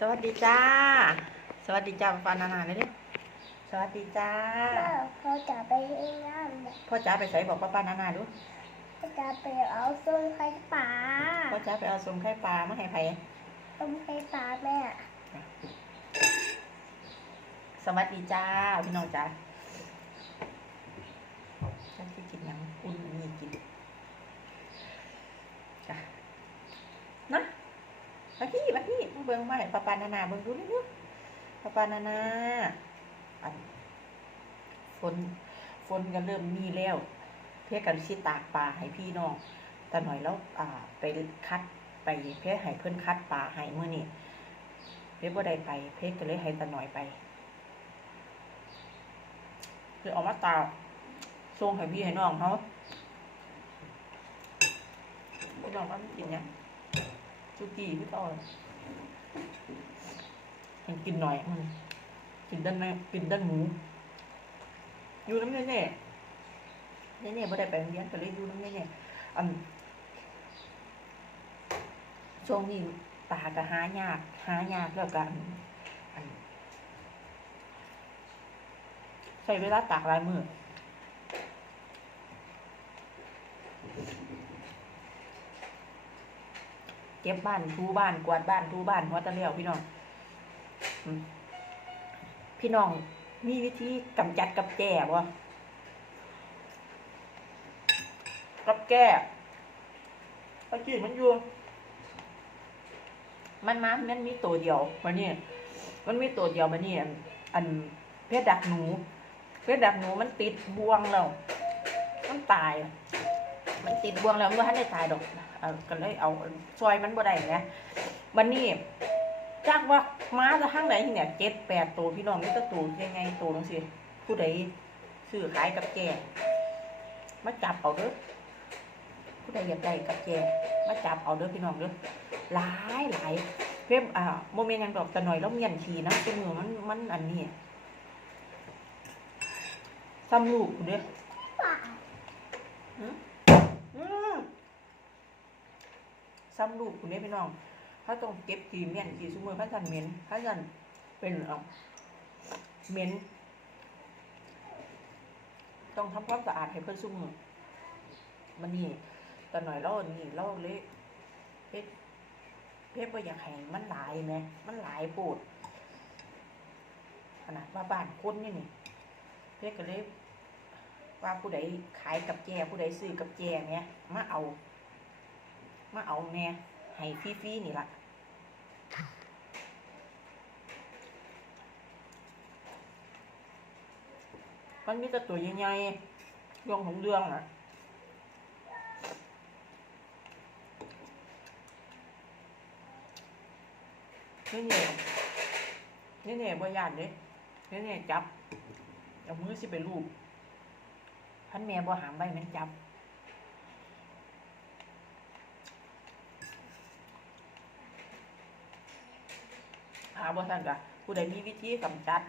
สวัสดีจ้า สวัสดีจ้าปานนานาเลยดิสวัสดีจ้าเขาจะไปเองน้ำเนี่ยพ่อจ๋าไปใส่บอกป้าปานานาดูเขาจะไปเอาส้มไข่ปลาพ่อจ๋าไปเอาสมไข่ปลามาให้ไผส้มไข่ปลาแม่ สวัสดีจ้าพี่น้องจ้าฉันที่กินหยังอุ่นมีกินจ้านะมาพี่มาพี่มา เบิ่งมาให้ป้าปานานาเบิ่งดูเร็วๆป้าปานานาอันฝนฝนก็เริ่มมีแล้ว เพื่อกันสิตากปลาให้พี่น้องแต่หน่อยแล้วอ่าไปคัดไปเพื่อให้เพิ่อนคัดปลาให้เมื่อนี้เพื่อบ่ได้ไป เพื่อก็เลยให้แตาหน่อยไปคือเอามาตากส่งให้พี่ให้น้องเขาพี่น้องว่าไม่กินยังจุกี้พี่ต่อ มันกินหน่อยมันกินด้านในกินด้านหมู อยู่น้ำเงี้ยเนี่ยเนี่ยเนี่ยบ่ได้ไปโรงเรียนก็เลยอยู่น้ำเงี้ยเนี่ยอันช่วงนี้ปลาก็หายาก หายากแล้วกันใช้เวลาตากหลายมือ ก็บบ้านทูบ้านกวาดบ้านทูบ้านหัวตะเลียวพี่น้องพี่น้องมีวิธีกำจัดกับแก่บ่กับแก่ตะกี้มันอยู่ มันมามันมีตัวเดียวมันนี่ยมันมีตัวเดียวมันนี่อันอันเพชรดักหนู เพชรดักหนูมันติดบ่วงแล้วมันตาย มันติดบ่วงแล้วมันบ่ทันได้ตายดอกเอาก็เลยเอาซอยมันบ่ได้ไงมันนี่จากว่าม้าจะทั้งไหนเนี่ยเจ็ดแปดตัวพี่น้องนี่ก็ตัวยังไงตัวนังสิผู้ใดซื้อขายกับแกมาจับเอาเด้อผู้ใดอยากได้กับแกมาจับเอาเด้อพี่น้องเด้อหลายหลายเพิ่มอ่าโมเมนต์ยังดอกแต่หน่อยแล้วเมียนทีนะเป็นมือมันมันอันนี้ซ้ำลูกเด้อ ปลา อืม ซ้ำลูกคุณเด้พี่น้องเขาต้องเก็บกีเมียนกีสมือพระจันเหม็นพระจันเป็นเอ่อเหม็นต้องทำความสะอาดให้เพื่อนซุมือมันนี่แต่หน่อยเรานี่เราเละเพชรเพชรว่าอยากให้มันหลายไหมมันหลายโปดขนาดว่าบ้านคนนี่นี่เพชรก็เลยว่าผู้ใดขายกับแจผู้ใดซื้อกับแจเนี่ยมาเอา มาเอาแน่ให้ฟรีๆนี่ล่ะมันมีแต่ตัวใหญ่ๆเรื่องของเรื่องอะนี่เนี่ยนี่เนี่ยบ่ยานเด้นี่เนี่ยจับ เอามือสิไปลูบพันแม่บ่หามใบมันจับาบ่ทันกะผู้ใดมีวิธีกำจัด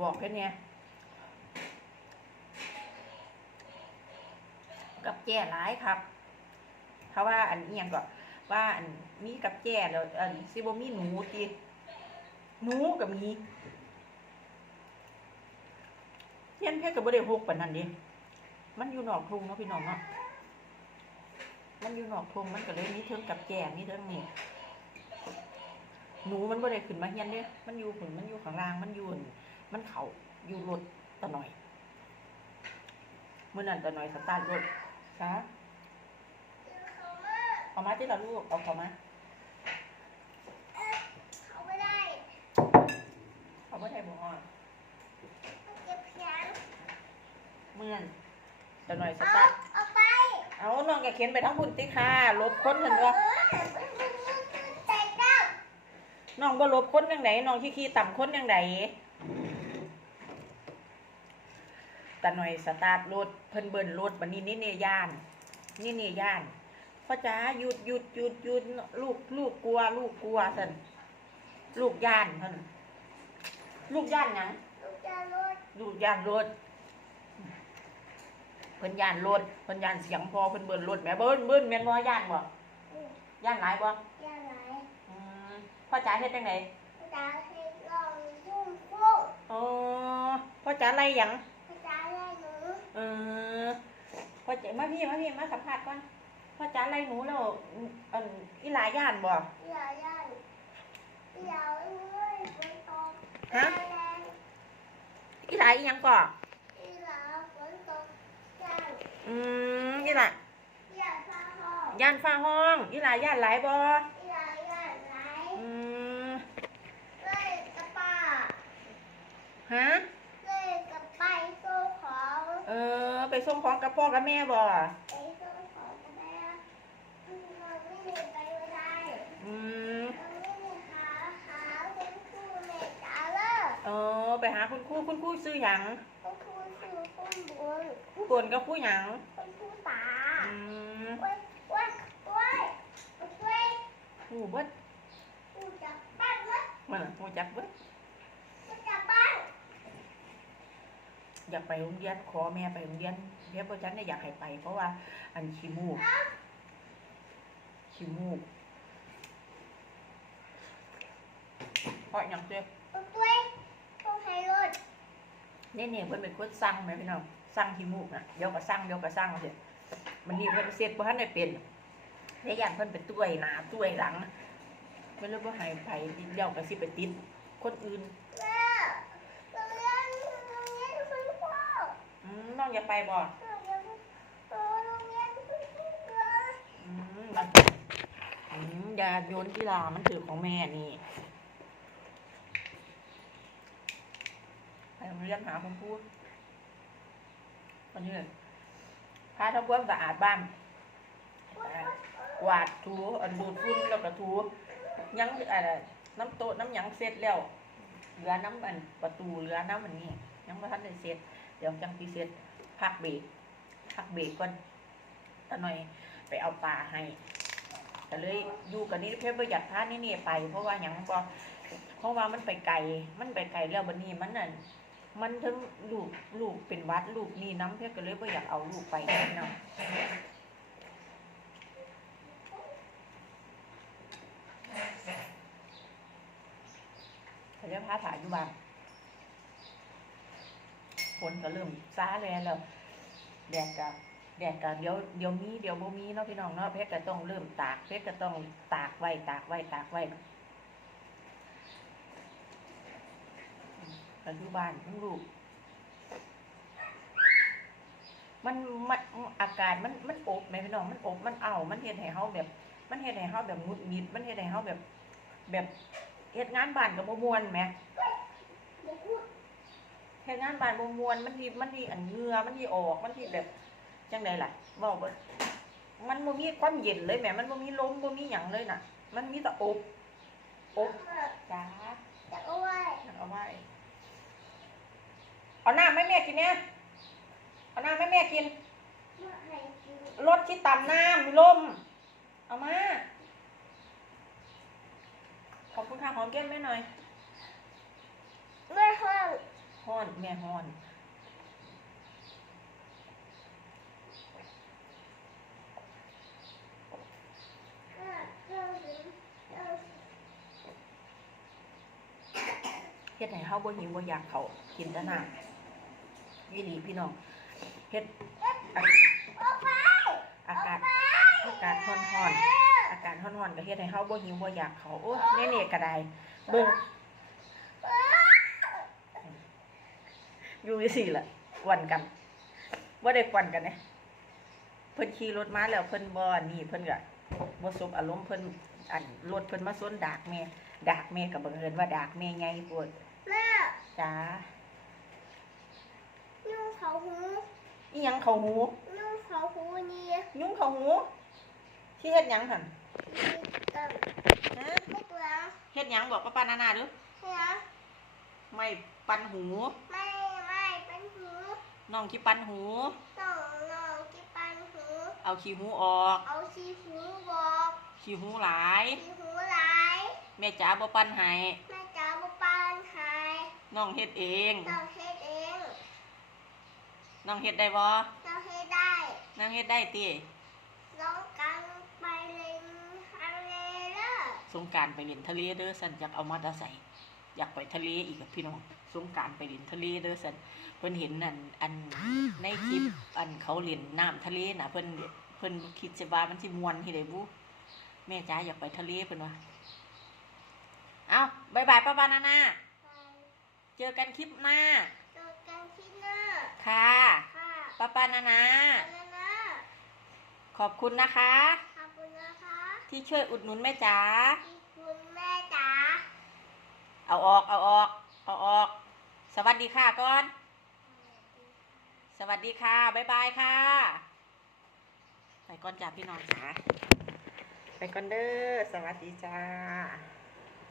บอกแค่เนี้ยกับแจ้หลายครับ เพราะว่าอันเอียงก็ว่าอันมีกับแจ้แล้วอันซิบมีหนูติหนูก็มีเทียนเพชรก็บ่ได้หกปานนั้นดิมันอยู่นอกทุ่งเนาะพี่น้องเนาะมันอยู่นอกทุ่งมันก็เลยมีเทิงกับแจ้มีเทิงนี่ หนูมันบ่ได้ขึ้นมาเฮียนเด้มันอยู่ขุนมันอยู่ข้างล่างมันอยู่อั่นมันเขาอยู่รถตะหน่อยเมื่อนั้นตะหน่อยสตาร์ทรถจ้าเอามาที่เราลูกเอาเขามาเขาไม่ได้เขาไม่ได้บอกอ่อนเก็บแขนเมื่อนั้นตะหน่อยสเอาตาร์ทเอาไปเอาน้องแกเข็นไปทั้งพุ่นติค่ะลบคนเห็นว่าเออใจเก้า น้องบ่ลบคนยังไงน้องขี้ขี้ต่ำคนยังไงตะหน่อยสตาร์ทรถเพิ่นเบิ่นรถบันนี้นี่เนย่าน นี่เนย่านพ่อจ๋าหยุดหยุดหยุดหยุดลูกลูกกลัว ลูกกลัวสันลูกย่านเพิ่นลูกย่านหยังลูกจะรถลูกย่านรถเพิ่นย่านรถเพิ่นย่านเสียงพอเพิ่นเบิ่นรถแหม่เบิ่นเบิ่นแม่นบ่ย่านบ่ย่านหลายบ่ยาไหนอืม พ่อจ๋าเฮ็ดจังไดจะให้ลองยุ่งฟุ้งอ๋อพ่อจ๋าไล่หยังจะให้หนูเออพ่อจ๋ามาพี่มาพี่มาสัมภาษณ์ก่อนพ่อจ๋าไล่หนูแล้วอันอีหลาย่านบ่อย่าย่านอย่าเอ้ยฝนตกฮะแรงอีหลาอีหยังก่ออีหลาฝนตกย่านอืมอีหลาอย่าฟ้าห้องย่านฟ้าห้องอีหลาย่านหลายบ่ อย่าย่านไหน อืม เลยกับป้า ฮะเลยกับไปโซ่ของเออ ไปส่งของกับพ่อกับแม่บ่ไปโซ่ของกันแม่เราไม่มีไปไม่ได้อืมเราไม่มีหาหาเป็นครูเมจาเลอร์เออ ไปหาคุณครูคุณครูซื้อหยังคุณครูคือคุณบุญผู้บนกับผู้หยังคุณครูตาอืมเว้ยเว้ยเว้ยเว้ยผู้เบิดครูจับบ้านเว้ยมันน่ะผู้จักเบิด ครูจับบ้าน อยากไปโรงเรียนขอแม่ไปโรงเรียนเรียนบ่จันได้อยากให้ไป เพราะว่าอันขี้มูกขี้มูกเพราะหยังเด้อเว้ยต้องให้รถเนี่ยเนี่ยเพิ่นเป็นคนสั่งแม่พี่น้องสั่งขี้มูกนะเดี๋ยวก็สั่งเดี๋ยวก็สั่งเด้อมันนี่เพิ่นเสร็จบ่ทันได้เป็นแล้วอย่างเพิ่อนไปต้ยหนาต้ยหลังเพิ่นเลยบ่ให้ไปเดี๋ยวก็สิไปติดคนอื่น แม่โรงเรียนโรงเรียนคุณพ่อ อืม น้องอย่าไปบ่โรงเรียนโรงเรียนคุณพ่ออืมมันอืมอย่าโยนกีฬามันถือของแม่นี่ไปโรงเรียนหาคุณครูวันนี้เลยพาทำความสะอาดบ้านกวาดถูอันดูดฝุ่นแล้วก็ถูยังอะไรน้ำโต๊ะน้ำหยังเสร็จแล้ว เหลือน้ำอันประตูเหลือน้ำอันนี้ยังไม่ทันได้เสร็จเดี๋ยวจังปีเสร็จพักเบรกพักเบรกก่อนตะหน่อยไปเอาปลาให้ก็เลยอยู่กับนี้เพื่อประหยัดพานี่นี่ไป เพราะว่าหยังก็เพราะว่ามันไปไกลมันไปไกลแล้วบันนี้มันนั่นมันทั้งลูกลูกเป็นวัดลูกนี่น้ำเพื่อก็เลยไม่อยากเอาลูกไปเนาะเขาเรียกพาถ่ายอยู่บ้านฝ นก็เริ่มซาแลแล้วแดดกับแดดกับเดี๋ยวเดี๋ยวมีเดี๋ยวบ่มีเนาะพี่น้องเนาะเพชรก็ต้องเริ่มตากเพชรก็ต้องตากไว้ตากไว้ตากไว้ปัจจุบันทั้งลูกมันมันอากาศมันมันอบไหมพี่น้องมันอบมันเอามันเฮ็ดให้เฮาแบบ มันเฮ็ดให้เฮาแบบหงุดหงิดมันเฮ็ดให้เฮาแบบ แบบเฮ็ดงานบ้านกับบ่มวนแหมบอกพูด ฮ็ดงานบ้านบ่ม่วนมันที่มันที่อันเหงื่อมันที่ออกมันที่แบบจังไดล่ะเว้าบ่มันบ่มีความเย็นเลยแหมมันบ่มีลมบ่มีหยังเลยน่ะ มันมีแต่อบอบจ้าจะเอาไว้เอาไว้เอาน้ำให้แม่กินเนี่ยเอาน้ำให้แม่กินมาให้กินรถที่ต่ำน้ำมีลมเอามาขอบคุณค่ะหอมแก้มแม่หน่อยไม่ห้อง ฮ้อนแม่ฮ้อนเฮ็ดให้เฮาบ่หิวบ่อยากเขากินแต่น้ำนี่หลีพี่น้องเฮ็ดอากไปอากาศอากาศร้อนๆอากาศร้อนๆก็เฮ็ดให้เฮาบ่หิวบ่อยากเขาโอ้แน่ๆก็ได้เบิ่ง อยู่จังซี่ล่ะกวนกันบ่ได้กวนกันเด้เพิ่นขี่รถมาแล้วเพิ่นบ่นี่เพิ่นก็บ่สบอารมณ์เพิ่นอันรถเพิ่นมาสวนดากแม่ดากแม่ก็บังเอิญว่าดากแม่ใหญ่โพดแม่จ้ายุ่งเขาหูอีหยังเข้าหูยุ่งเขาหูนี่ยุงเข้าหูสิเฮ็ดหยังหั่นมีกันฮะไม่เปลืองเฮ็ดหยังบอกป้าปานานาดูเฮียไม่ปันหูไม่ไม่เป็นหู น้องที่ปันหูต้องน้องที่ปันหู เอาขี้หูออก เอาชีหูบอกขี้หูหลายชีหูหลายแม่จ๋าบ่ปันให้แม่จ๋าบุปันหายน้องเฮ็ดเองต้องเฮ็ดเองน้องเฮ็ดได้บ่ต้องเฮ็ดได้น้องเฮ็ดได้ติน้องกันไปเล่นทะเลเลอร์สงกรารไปเล่นทะเลเด้อสันอยากเอามอเตอร์ไซค์อยากไปทะเลอีกกับพี่น้อง สงกรารไปเล่นทะเลเด้อสันเพิ่นเห็นอันอันในคลิปอันเขาเล่นน้ำทะเลน่ะเพิ่นเพิ่นคิดสิว่ามันสิม่วนที่ไดบุแม่จ๋าอยากไปทะเลเพิ่นว่าเอาบายบายป้าบานานาไปเจอกันคลิปหน้าเจอกันที่หน้าค่ะค่ะป้าปานานาแล้วนะขอบคุณนะคะ ขอบคุณนะคะ ที่ช่วยอุดหนุนแม่จ๋าที่คุณแม่จ๋าเอาออกเอาออกเอาออก สวัสดีค่ะก่อน สวัสดีค่ะ บ๊ายบายค่ะ ไปก่อนจ้าพี่น้องจ๋าไปก่อนเด้อ สวัสดีจ้า